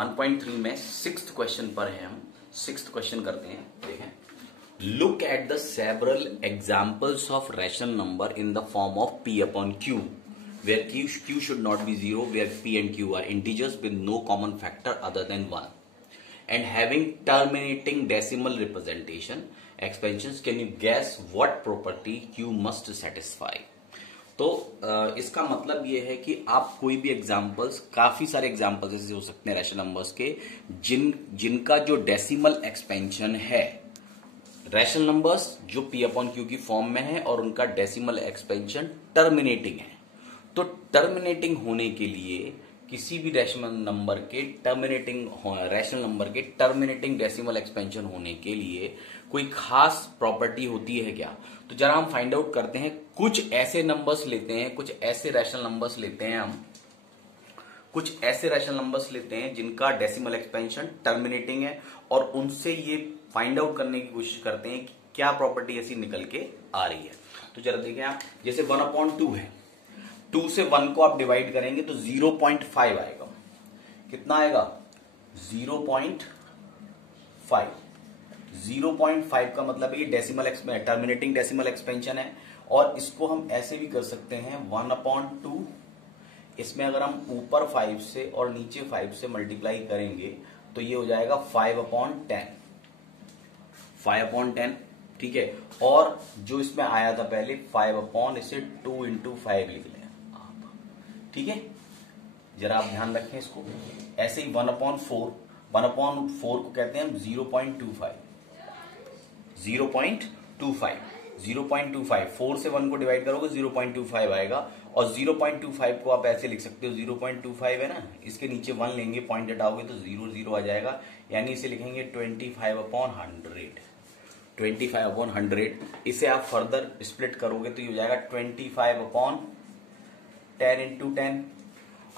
1.3 में 6th question पर है। हम 6th क्वेश्चन करते हैं। देखें, look at the several examples of rational number in the form of p upon q where q should not be 0, where p and q are integers with no common factor other than 1 and having terminating decimal representation expansions. Can you guess what property q must satisfy? तो इसका मतलब ये है कि आप कोई भी examples, काफी सारे एग्जाम्पल्स ऐसे हो सकते हैं रैशनल नंबर्स के जिनका जो डेसिमल एक्सपेंशन है, रैशनल नंबर्स जो p अपॉन क्यू की फॉर्म में है और उनका डेसिमल एक्सपेंशन टर्मिनेटिंग है। तो टर्मिनेटिंग होने के लिए किसी भी रैशनल नंबर के टर्मिनेटिंग डेसिमल एक्सपेंशन होने के लिए कोई खास प्रॉपर्टी होती है क्या? तो जरा हम फाइंड आउट करते हैं। कुछ ऐसे नंबर्स लेते हैं, कुछ ऐसे रैशनल नंबर्स लेते हैं जिनका डेसिमल एक्सपेंशन टर्मिनेटिंग है और उनसे ये फाइंड आउट करने की कोशिश करते हैं कि क्या प्रॉपर्टी ऐसी निकल के आ रही है। तो जरा देखें आप, जैसे 1/2 है, 2 से 1 को आप डिवाइड करेंगे तो 0.5 आएगा। कितना आएगा? 0.5। 0.5 का मतलब ये टर्मिनेटिंग डेसिमल एक्सपेंशन है। और इसको हम ऐसे भी कर सकते हैं 1/2, इसमें अगर हम ऊपर 5 से और नीचे 5 से मल्टीप्लाई करेंगे तो ये हो जाएगा 5/10। 5/10, ठीक है। और जो इसमें आया था पहले 5 इसे 2 × 5 लिख लें आप, ठीक है। जरा आप ध्यान रखें इसको। ऐसे ही 1/4 को कहते हैं हम 0.25। 0.25 4 से 1 को डिवाइड करोगे 0.25 आएगा। और 0.25 को आप ऐसे लिख सकते हो, 0.25 है ना, इसके नीचे 1 लेंगे, पॉइंट हटाओगे तो 0 आ जाएगा। यानी इसे लिखेंगे 25/100। 25/100 इसे आप फर्दर स्प्लिट करोगे तो ये हो जाएगा 25/10 × 10।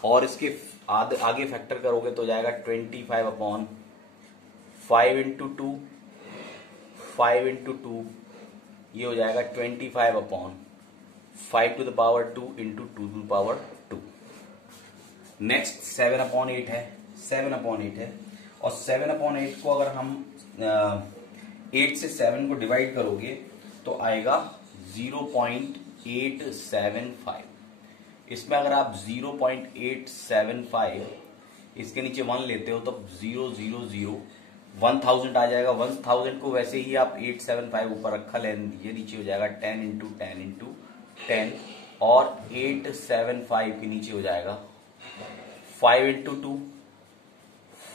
और इसके आगे फैक्टर करोगे तो हो जाएगा 25/5 × 2। 5 × 2 ये हो जाएगा 25/5 to the power 2 × 2 to the power 2। Next 7/8 है। 7/8 है और 7/8 को अगर हम 8 से 7 को डिवाइड करोगे तो आएगा 0.875। इसमें अगर आप 0.875 इसके नीचे 1 लेते हो तो 000 1000 आ जाएगा। 1000 को वैसे ही आप 875 ऊपर रखा लें, ये नीचे हो जाएगा 10 × 10 × 10 और 875 के नीचे हो जाएगा 5 × 2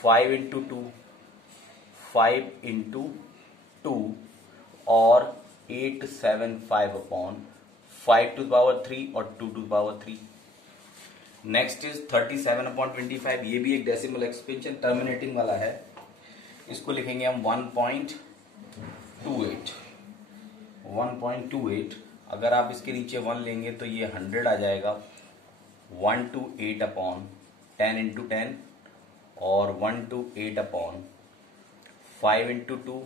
5 × 2 5 × 2 और 875/5 to the power 3 और 2 to the power 3। Next is 37/25। ये भी एक डेसिमल एक्सपेंशन टर्मिनेटिंग वाला है। इसको लिखेंगे हम 1.28। 1.28 अगर आप इसके नीचे 1 लेंगे तो ये 100 आ जाएगा। 128/10 × 10 और 128/5 × 2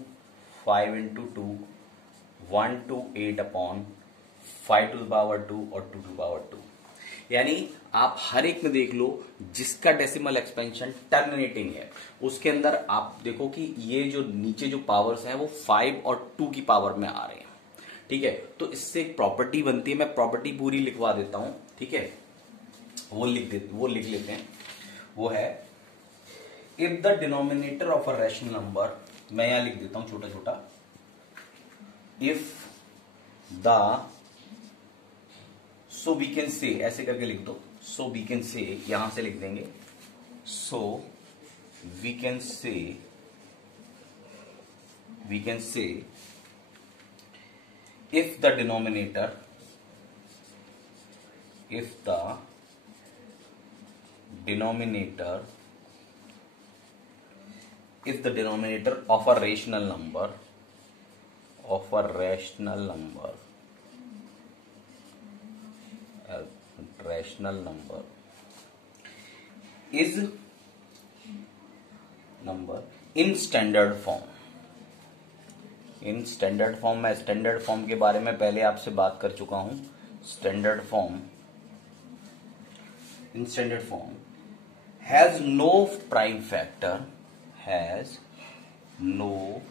5 × 2 128/5 to the power 2 और 2 to the power 2। यानी आप हर एक में देख लो जिसका डेसिमल एक्सपेंशन टर्मिनेटिंग है, उसके अंदर आप देखो कि ये जो नीचे जो पावर्स हैं वो 5 और 2 की पावर में आ रहे हैं, ठीक है। तो इससे एक प्रॉपर्टी बनती है, मैं प्रॉपर्टी पूरी लिखवा देता हूं, ठीक है। वो लिख लेते हैं। वो है, if the denominator of a rational number, मैं यहां लिख देता हूं छोटा छोटा, if the, so we can say, ऐसे करके लिख दो, सो वी कैन से, यहां से लिख देंगे, so we can say if the denominator of a rational number is in standard form। In standard form, मैं स्टैंडर्ड फॉर्म के बारे में पहले आपसे बात कर चुका हूं। Standard form, in standard form has no prime factor, has no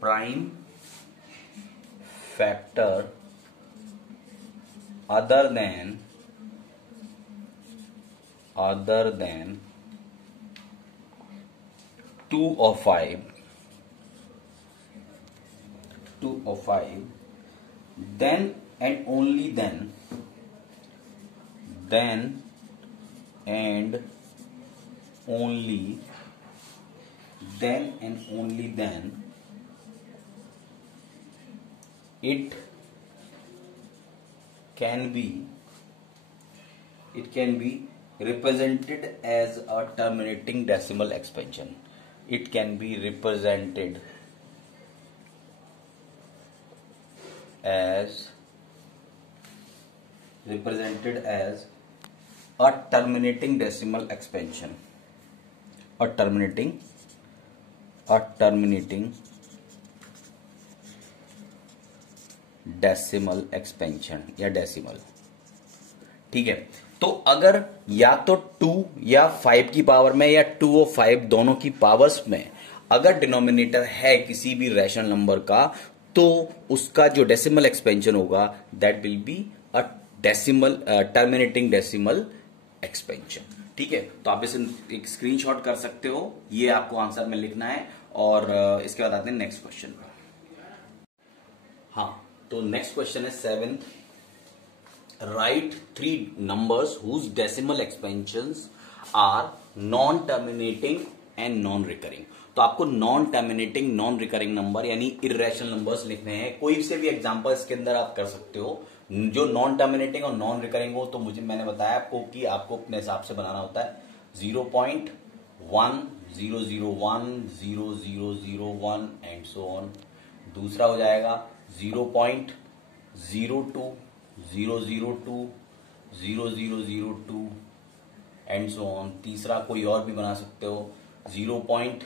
prime factor other than 2 or 5, then and only then and only then it can be represented as a terminating decimal expansion. It can be represented as a terminating decimal expansion, a terminating decimal expansion या decimal. ठीक है, तो अगर या तो 2 या 5 की power में या 2 और 5 दोनों की पावर्स में अगर डिनोमिनेटर है किसी भी रैशनल नंबर का, तो उसका जो डेसिमल एक्सपेंशन होगा that will be a decimal terminating decimal expansion. ठीक है, तो आप इसे एक स्क्रीनशॉट कर सकते हो, ये आपको आंसर में लिखना है। और इसके बाद आते हैं नेक्स्ट क्वेश्चन पर। हाँ, तो नेक्स्ट क्वेश्चन है 7th, write 3 numbers whose decimal expansions are non terminating and non recurring. तो आपको non terminating non recurring number यानी इर्रेशनल नंबर्स लिखने हैं। कोई से भी एग्जांपल इसके अंदर आप कर सकते हो जो नॉन टर्मिनेटिंग और नॉन रिकरिंग हो। तो मैंने बताया आपको कि आपको अपने हिसाब से बनाना होता है 0.1 001 0001 एंड सो ऑन। दूसरा हो जाएगा 0.02 002 0002 एंड सो ऑन। तीसरा कोई और भी बना सकते हो 0.03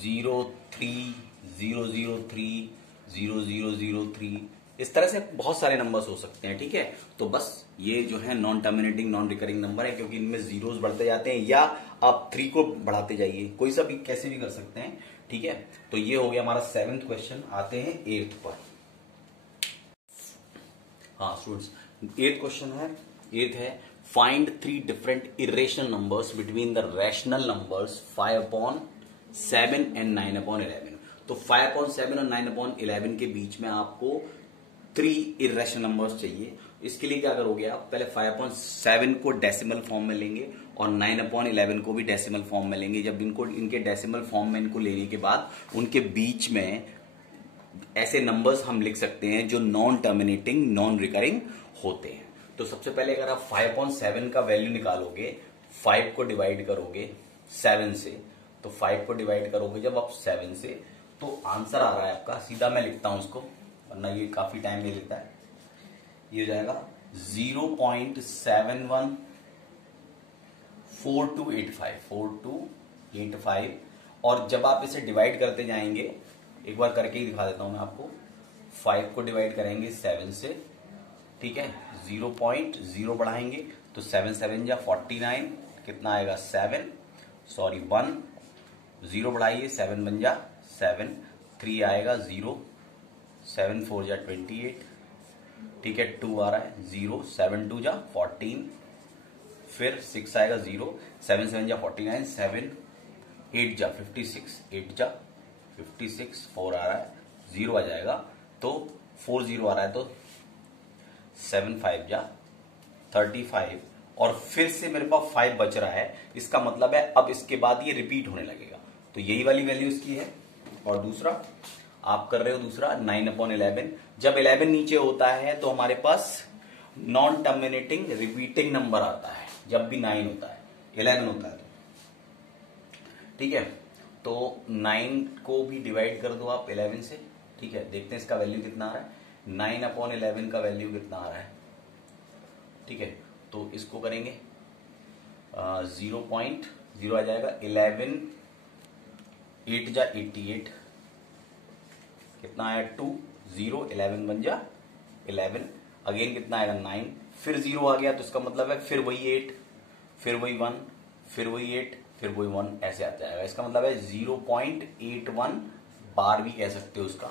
003 0003। इस तरह से बहुत सारे नंबर्स हो सकते हैं। ठीक है, तो बस ये जो है non terminating non recurring number है, क्योंकि इनमें जीरोस बढ़ते जाते हैं या आप 3 को बढ़ाते जाइए, कोई सा भी कैसे भी कर सकते हैं। ठीक है, तो ये हो गया हमारा 7th क्वेश्चन। आते हैं 8th पर। हाँ स्टूडेंट्स, 8th क्वेश्चन है, 8th है find 3 different irrational numbers between the rational numbers 5/7 and 9/11। तो 5/7 और 9/11 के बीच में आपको 3 इरेशनल नंबर्स चाहिए। इसके लिए क्या करोगे आप, पहले 5/7 को डेसिमल फॉर्म में लेंगे और 9/11 को भी डेसिमल फॉर्म में लेंगे। जब इनके डेसिमल फॉर्म में इनको लेने के बाद उनके बीच में ऐसे नंबर्स हम लिख सकते हैं जो नॉन टर्मिनेटिंग नॉन रिकरिंग होते हैं। तो सबसे पहले अगर आप 5/7 का वैल्यू निकालोगे, 5 को डिवाइड करोगे 7 से, तो 5 को डिवाइड करोगे जब आप 7 से, तो आंसर आ रहा है आपका, सीधा मैं लिखता हूं उसको वरना ये काफी टाइम ले लेता है। ये हो जाएगा 0.714285 और जब आप इसे डिवाइड करते जाएंगे, एक बार करके ही दिखा देता हूं मैं आपको। 5 को डिवाइड करेंगे 7 से, ठीक है, 0.0 बढ़ाएंगे तो 7 7 जा 49, कितना आएगा 7, सॉरी 1, 0 बढ़ाइए 7 बन जा 7, 3 आएगा 0, 7 4 जा 28, ठीक है, 2 आ रहा है 0, 7 2 जा 14, फिर 6 आएगा 0, 7 7 जा 49, 7 8 जा 56, 8 जा 56, 4 आ रहा है 0 आ जाएगा, तो 4 0 आ रहा है तो 7 5 जा 35 और फिर से मेरे पास 5 बच रहा है। इसका मतलब है अब इसके बाद ये रिपीट होने लगेगा, तो यही वाली वैल्यू इसकी है। और दूसरा आप कर रहे हो दूसरा 9/11, जब 11 नीचे होता है तो हमारे पास नॉन टर्मिनेटिंग रिपीटिंग नंबर आता है। जब भी 9 होता है 11 होता है तो ठीक है, तो 9 को भी डिवाइड कर दो आप 11 से, ठीक है, देखते हैं इसका वैल्यू कितना आ रहा है। 9/11 का वैल्यू कितना आ रहा है, ठीक है, तो इसको करेंगे 0.0 आ जाएगा 11, 8 जा 88, कितना आया 2, 0, 11 बन जा 11, अगेन कितना आएगा 9, फिर 0 आ गया तो इसका मतलब है फिर वही 8, फिर वही 1, फिर वही 8, फिर वही 1, ऐसे आ जाएगा। इसका मतलब है 0.81 बार भी कह सकते हो उसका।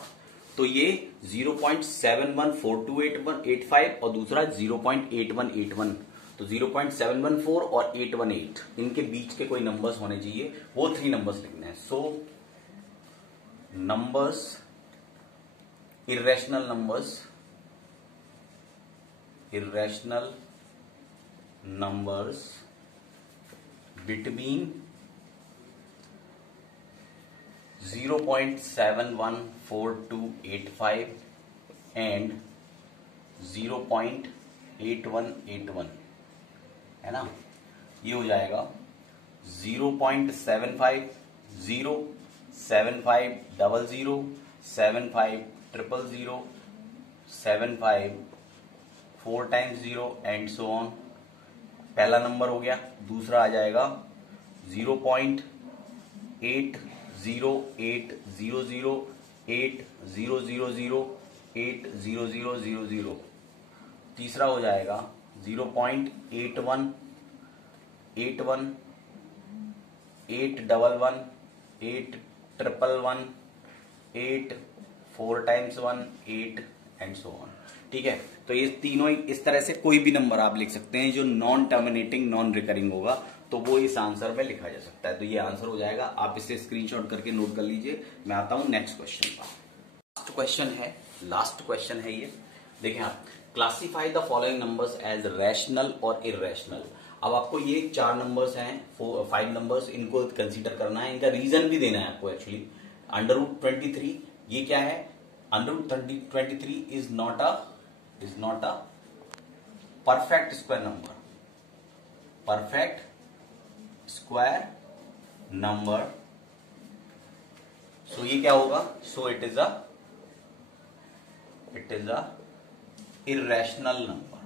तो ये 0.714285 और दूसरा 0.8181, तो 0.714 और 818 इनके बीच के कोई नंबर्स होने चाहिए, वो 3 नंबर्स लिखने हैं। सो numbers, irrational numbers between 0.714285 and 0.8181 है ना। ये हो जाएगा 0.75, 0, 7500, 7500, 75, 4 times 0 एंड सो ऑन। पहला नंबर हो गया। दूसरा आ जाएगा 0.800800080000। तीसरा हो जाएगा 0.8181, 811, 811, 8, 4 times 1 8 एंड सो ऑन। ठीक है, तो ये तीनों इस तरह से कोई भी नंबर आप लिख सकते हैं जो नॉन टर्मिनेटिंग नॉन रिकरिंग होगा, तो वो इस आंसर में लिखा जा सकता है। तो ये आंसर हो जाएगा। आप इसे स्क्रीनशॉट करके नोट कर लीजिए। मैं आता हूं नेक्स्ट क्वेश्चन पर। लास्ट क्वेश्चन है ये। देखें आप, classify the following numbers as rational और इररेशनल। अब आपको ये 4 नंबर्स हैं, 5 नंबर्स, इनको कंसीडर करना है, इनका रीजन भी देना है आपको एक्चुअली। √23 ये क्या है? √23 is not a perfect square number. Perfect square number. So ये क्या होगा? So it is a irrational number.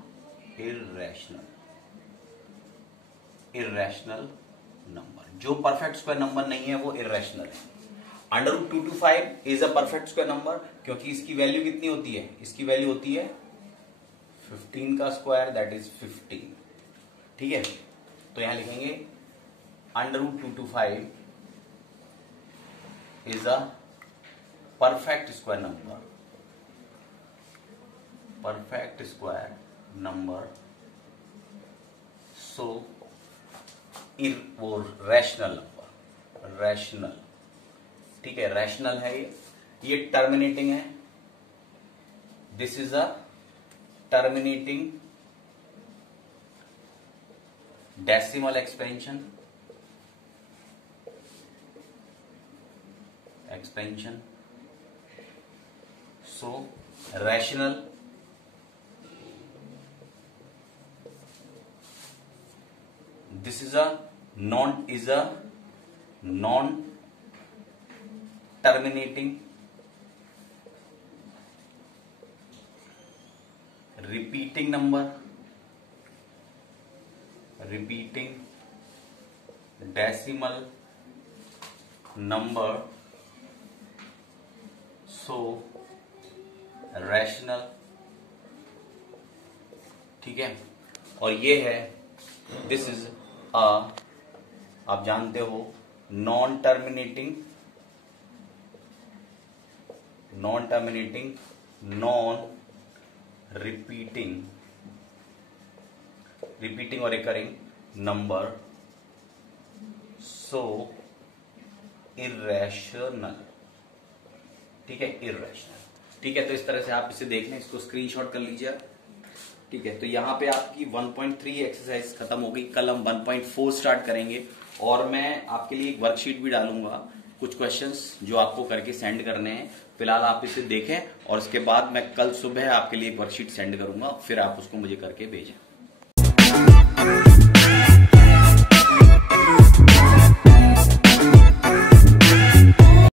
Irrational number. जो परफेक्ट स्क्वायर नंबर नहीं है वो इर्रेशनल है। √225 is a perfect square number, क्योंकि इसकी वैल्यू कितनी होती है? इसकी वैल्यू होती है 15 का स्क्वायर, दैट इज 15। ठीक है, तो यहां लिखेंगे √225 is a perfect square number, perfect square number. So वो रैशनल नंबर, रैशनल। ठीक है, रैशनल है ये टर्मिनेटिंग है। This is a terminating decimal expansion, so rational. This is a non terminating repeating number, repeating decimal number, so rational। ठीक है, और ये है दिस इज अ, आप जानते हो, नॉन टर्मिनेटिंग, नॉन रिपीटिंग और रिकरिंग नंबर, सो इर्रेशनल। ठीक है, इर्रेशनल। ठीक है, तो इस तरह से आप इसे देख लें, इसको स्क्रीनशॉट कर लीजिए। ठीक है, तो यहाँ पे आपकी 1.3 एक्सरसाइज खत्म हो गई। कल हम 1.4 स्टार्ट करेंगे और मैं आपके लिए एक वर्कशीट भी डालूंगा, कुछ क्वेश्चंस जो आपको करके सेंड करने हैं। फिलहाल आप इसे देखें और उसके बाद मैं कल सुबह आपके लिए एक वर्कशीट सेंड करूंगा, फिर आप उसको मुझे करके भेजें।